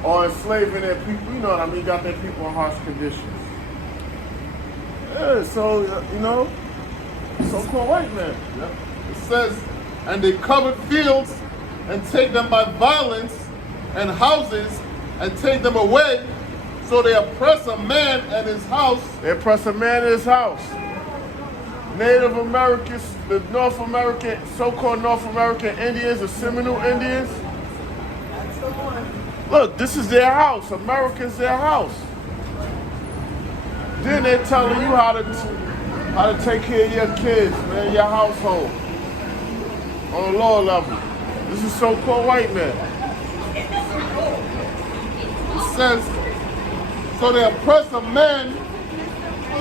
or enslaving their people. You know what I mean? Got their people in harsh conditions. Yeah, so, you know, so-called white man. Yep. It says, and they covered fields and take them by violence, and houses and take them away. So they oppress a man and his house. They oppress a man in his house. Native Americans, the North American, so-called North American Indians, the Seminole Indians. Look, this is their house. America's their house. Then they're telling you how to take care of your kids, man, your household. On a lower level. This is so-called white man. It says, so they oppress a man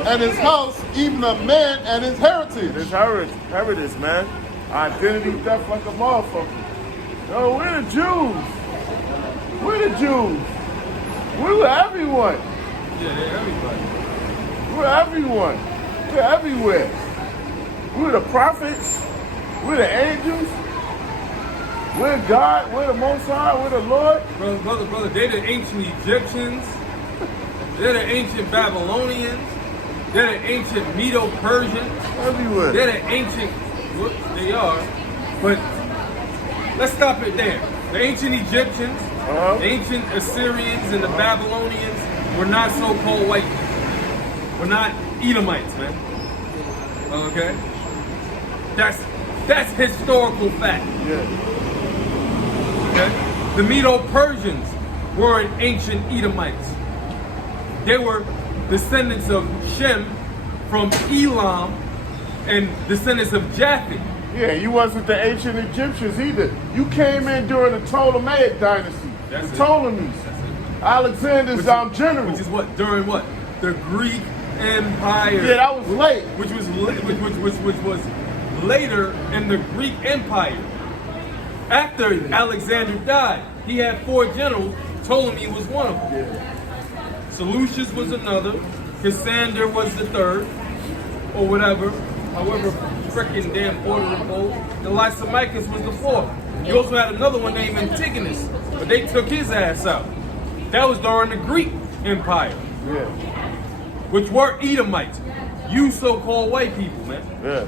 and his house, even a man and his heritage. It's heritage, man. Identity theft like a motherfucker. Yo, we're the Jews. We're the Jews. We're everyone. Yeah, they're everybody. We're everyone. We're everywhere. We're the prophets. We're the angels. We're God. We're the Most High. We're the Lord. Brother, they're the ancient Egyptians. They're the ancient Babylonians. They're the ancient Medo-Persians. Everywhere. They're the ancient, they are. But let's stop it there. The ancient Egyptians, the ancient Assyrians, and the Babylonians were not so-called white people. We're not Edomites, man. Okay? That's historical fact. Yeah. Okay? The Medo-Persians weren't ancient Edomites. They were descendants of Shem from Elam and descendants of Japheth. Yeah, you wasn't the ancient Egyptians either. You came in during the Ptolemaic dynasty. That's the it. Ptolemies. Alexander's general. Which is what? During what? The Greek Empire. Yeah, that was late. Which was later in the Greek Empire. After Alexander died, he had 4 generals. Ptolemy was one of them. Yeah. Seleucus was another. Cassander was the 3rd, or whatever. However, freaking damn order it goes. The Lysimachus was the 4th. You also had another one named Antigonus, but they took his ass out. That was during the Greek Empire, Yeah. which were Edomites. You so-called white people, man. Yeah.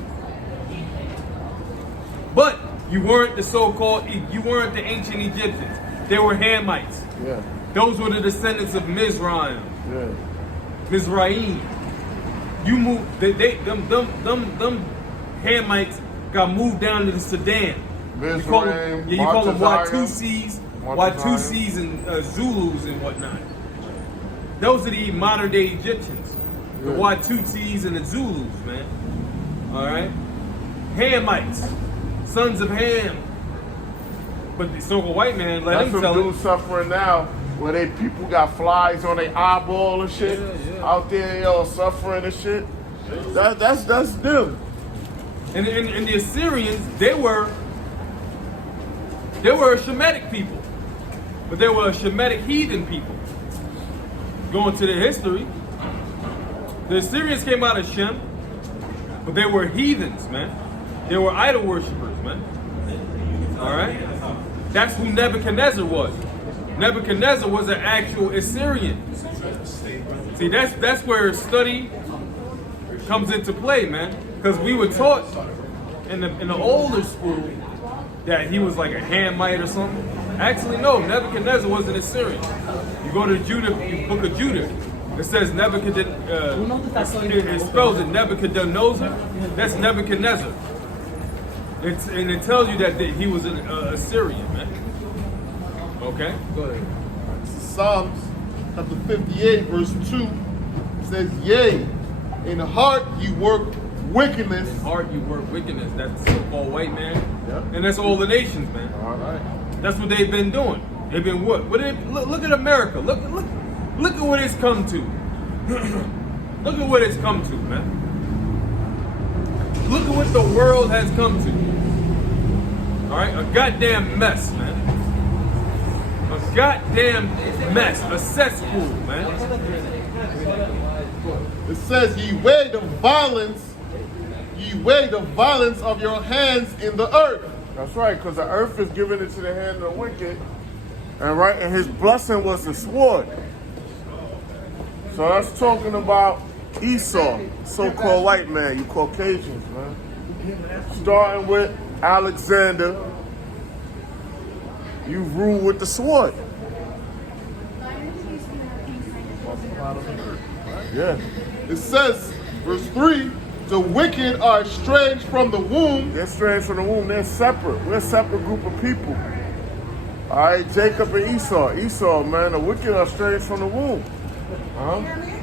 But you weren't the so-called, you weren't the ancient Egyptians. They were Hamites. Yeah. Those were the descendants of Mizraim. Yeah. Mizraim. You moved, them Hamites got moved down to the Sudan. Mizraim, You call them Montezuma. Watusis and Zulus and whatnot. Those are the modern day Egyptians. The Yeah. Watusis and the Zulus, man. Alright? Hamites. Sons of Ham. But the so-called white man, let That's him some tell dudes it. suffering now, where they people got flies on their eyeball and shit. Yeah. Out there, y'all suffering and shit. That's them. And the Assyrians, they were a Shemitic people. But they were a Shemitic heathen people. Going to their history, the Assyrians came out of Shem, but they were heathens, man. They were idol worshippers, man. Alright? That's who Nebuchadnezzar was. Nebuchadnezzar was an actual Assyrian. See, that's where study comes into play, man. Because we were taught in the older school that he was like a Hamite or something. Actually, no, Nebuchadnezzar was an Assyrian. You go to Judah, the book of Judah, it says Nebuchadnezzar, it spells it Nebuchadnezzar. That's Nebuchadnezzar. And it tells you that he was an Assyrian, man. Okay? Go ahead. Psalms chapter 58, verse 2 says, yea, in heart you work wickedness. In heart you work wickedness. That's the so-called white man. Yeah. And that's all the nations, man. All right. That's what they've been doing. They've been what? Look at America. Look at what it's come to. Look at what it's come to, man. Look at what the world has come to. All right, a goddamn mess, man. A goddamn mess, a cesspool, man. It says, ye weigh the violence of your hands in the earth. That's right, because the earth is given into the hand of the wicked. And right, and his blessing was the sword. So that's talking about Esau, so-called white man, you Caucasians, man. Starting with Alexander, you rule with the sword. Yeah. It says, verse 3, the wicked are estranged from the womb. They're strange from the womb. They're separate. We're a separate group of people. All right, Jacob and Esau. Esau, man, the wicked are strange from the womb.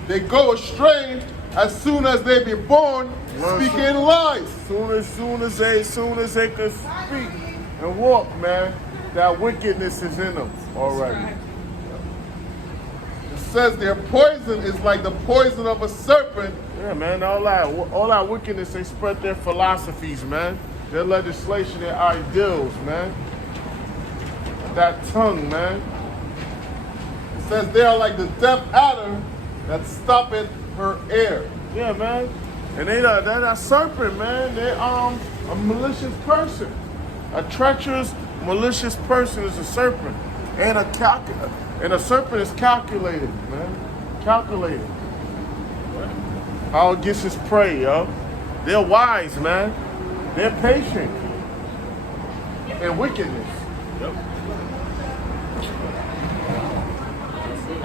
They go estranged as soon as they be born, speaking lies. Soon as they can speak and walk, man, that wickedness is in them already. It says their poison is like the poison of a serpent. Yeah, man, all that wickedness, they spread their philosophies, man. Their legislation, their ideals, man. That tongue, man. It says they are like the deaf adder that stoppeth her air. Yeah, man. And they're that serpent, man. They're a malicious person. A treacherous, malicious person is a serpent. And a serpent is calculated, man. Calculated. How it gets its prey, yo. They're wise, man. They're patient. And wickedness.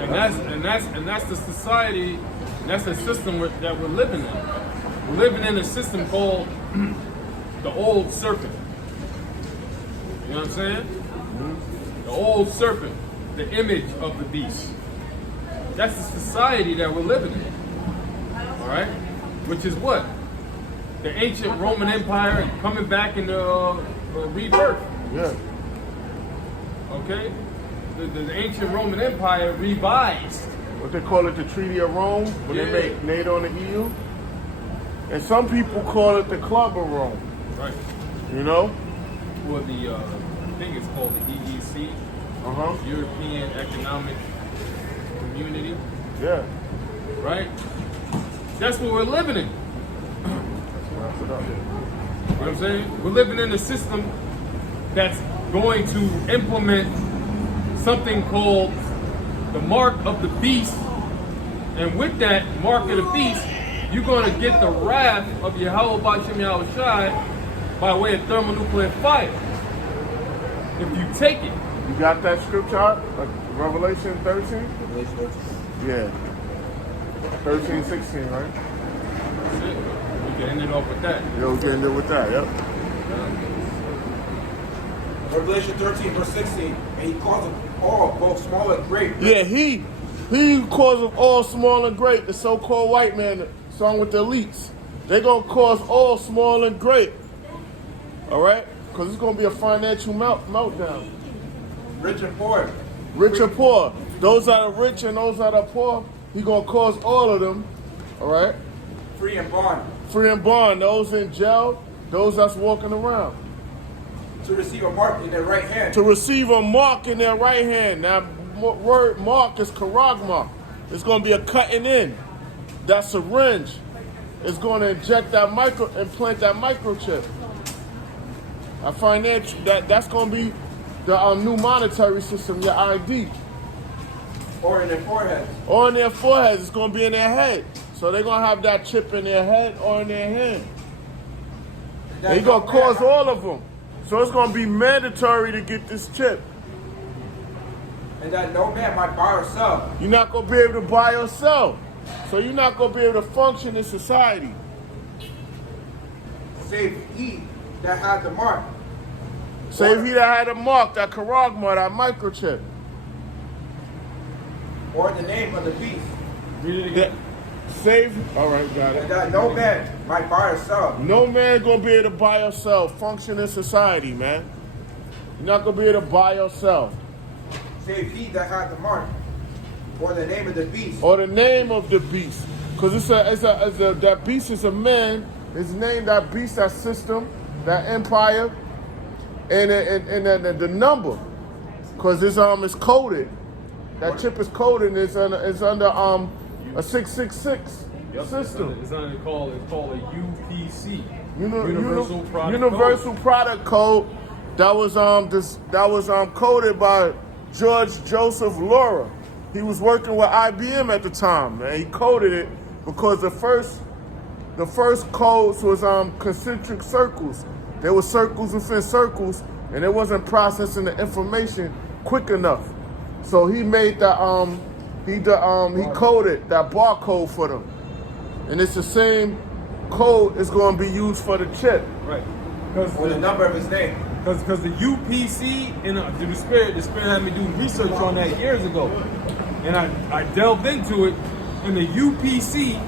And that's the society, that's the system that we're living in. We're living in a system called the old serpent. You know what I'm saying? The old serpent, the image of the beast. That's the society that we're living in. All right? Which is what? The ancient Roman Empire coming back into rebirth. Yeah. Okay? The ancient Roman Empire revised. What they call it, the Treaty of Rome, when they make NATO and the EU. And some people call it the Club of Rome. Right. You know? Well, the I think it's called the EEC, European Economic Community. Yeah. Right? That's what we're living in. Wrap it up. You know what I'm saying? We're living in a system that's going to implement something called the mark of the beast. And with that mark of the beast, you're going to get the wrath of Yahweh Ba'ashem Yahushai by way of thermonuclear fire. If you take it. You got that scripture, like Revelation 13? Revelation 13. Yeah. 13, 16, right? That's it. We can end it off with that. Yeah, we're getting there with that, yep. Revelation 13, verse 16. And he calls them all, both small and great. Yeah, he calls them all small and great, the so-called white man, the song with the elites. They're going to cause all small and great. All right? Because it's going to be a financial meltdown. Rich and poor. Rich and poor. Those that are rich and those that are poor, he's going to cause all of them. All right? Free and bond. Free and bond. Those in jail, those that's walking around. To receive a mark in their right hand. To receive a mark in their right hand. Now, word mark is karagma. It's going to be a cutting in. That syringe is going to inject that implant that microchip. I find that's going to be the new monetary system, your ID. Or in their foreheads. Or in their foreheads. It's going to be in their head. So they're going to have that chip in their head or in their hand. He's going to cause all of them. So it's going to be mandatory to get this chip. And that no man might buy or sell. You're not going to be able to buy or sell. So you're not going to be able to function in society. Save he that had the mark. Save he that had a mark, that karagma, that microchip. Or the name of the beast. Read it again. Save, all right, got And it. that no man might buy or sell. No man going to be able to buy or sell, function in society, man. You're not going to be able to buy or sell. save he that had the mark, or the name of the beast. Or the name of the beast. Because that beast is a man. His name, that beast, that system, that empire, and the number. Because it's coded. That chip is coded and it's under a 666 system. It's called a UPC. Universal Product Code. That was coded by George Joseph Laura. He was working with IBM at the time, and he coded it because the first codes was concentric circles. There were circles within circles, and it wasn't processing the information quick enough. So he made he coded that barcode for them, and it's the same code is going to be used for the chip. Right. Or the number of his name. Because the UPC, and the Spirit had me do research on that years ago. And I delved into it, and the UPC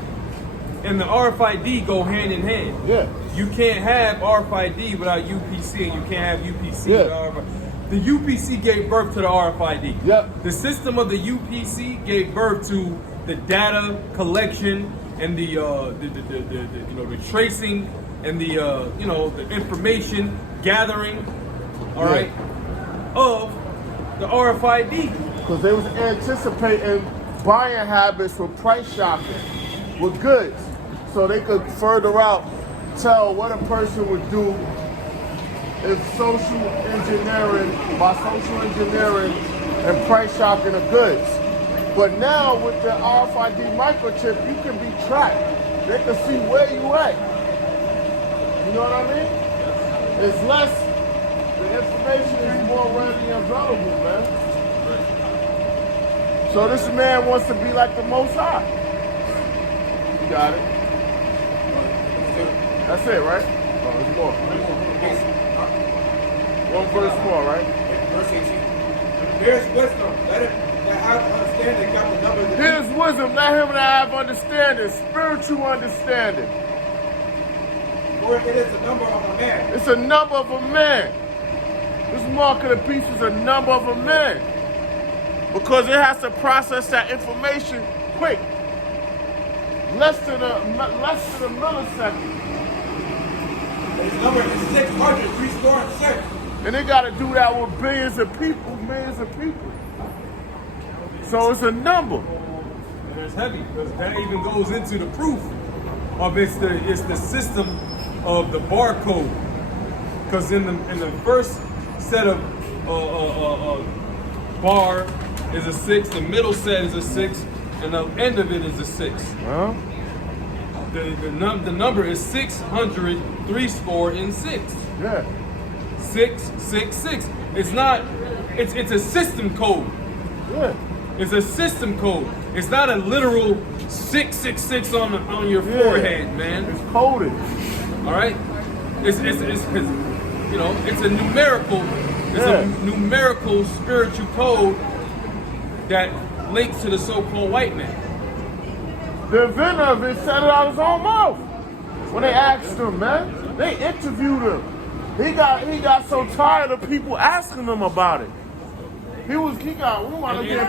and the RFID go hand in hand. Yeah. You can't have RFID without UPC, and you can't have UPC without RFID. The UPC gave birth to the RFID. Yep. The system of the UPC gave birth to the data collection and the tracing and the information gathering, all right, of the RFID. Because they was anticipating buying habits for price shopping with goods. So they could further out tell what a person would do if by social engineering and price shocking of goods. But now with the RFID microchip, you can be tracked. They can see where you at. You know what I mean? It's less, the information is more readily available, man. So this man wants to be like the Most High. You got it. That's it, right? Oh, there's more. One verse more, right? Verse 18. Here's wisdom. Let him that have understanding count the number of the Here's wisdom. Let him that have understanding, spiritual understanding. For it is the number of a man. It's a number of a man. This mark of the beast is a number of a man. Because it has to process that information quick. Less than a millisecond. His number is 636. And they got to do that with millions of people. So it's a number. And it's heavy because that even goes into the proof of it's the system of the barcode. Because in the first set of bar is a 6, the middle set is a 6, and the end of it is a 6. Huh? The number is 636. Yeah. 666. It's not. It's a system code. Yeah. It's a system code. It's not a literal 666 on your forehead, man. It's coded. All right. It's a numerical. It's a numerical spiritual code that links to the so-called white man. The inventor of it said it out of his own mouth. When they asked him, man, they interviewed him. He got so tired of people asking him about it. We want to get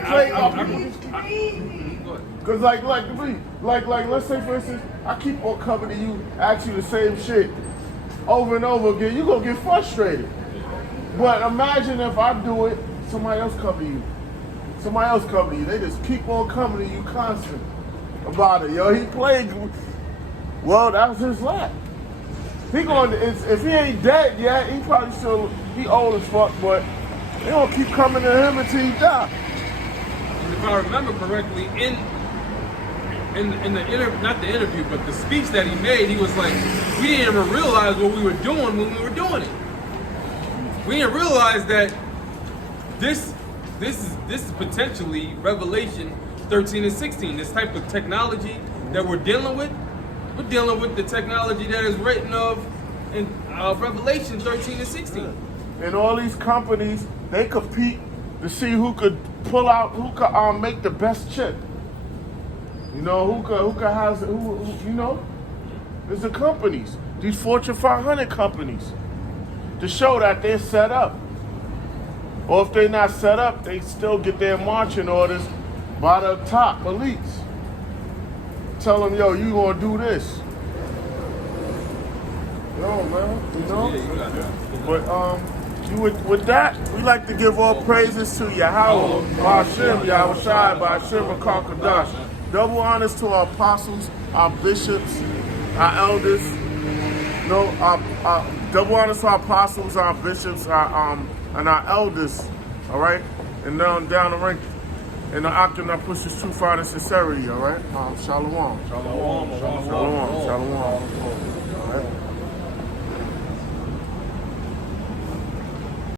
played by people. Cause like let's say for instance, I keep on coming to you, ask you the same shit over and over again. You gonna get frustrated. But imagine if I do it, somebody else come to you. They just keep on coming to you constant about it. Yo, he played. Well, that was his life. If he ain't dead yet, he probably still, he old as fuck, but they gonna keep coming to him until he die. If I remember correctly, in the not the interview, but the speech that he made, he was like, we didn't even realize what we were doing when we were doing it. We didn't realize that this is potentially Revelation 13 and 16. This type of technology that we're dealing with the technology that is written of in Revelation 13 and 16. And all these companies, they compete to see who could make the best chip. You know, who it's the companies, these Fortune 500 companies, to show that they're set up. Or if they're not set up, they still get their marching orders by the top elites. Tell them, yo, you gonna do this. Yo, man, you know? Yeah, you got that. But with that, we like to give all praises to Yahweh, Ba'ashem, Yahushai, Ba'ashem, Kakadash. Double honors to our apostles, our bishops, our elders. No, our double honors to our apostles, our bishops, and our elders. All right, and down the rank. And the octane that pushes truth, out and sincerity. All right, shalom. Shalom. Shalom. All right.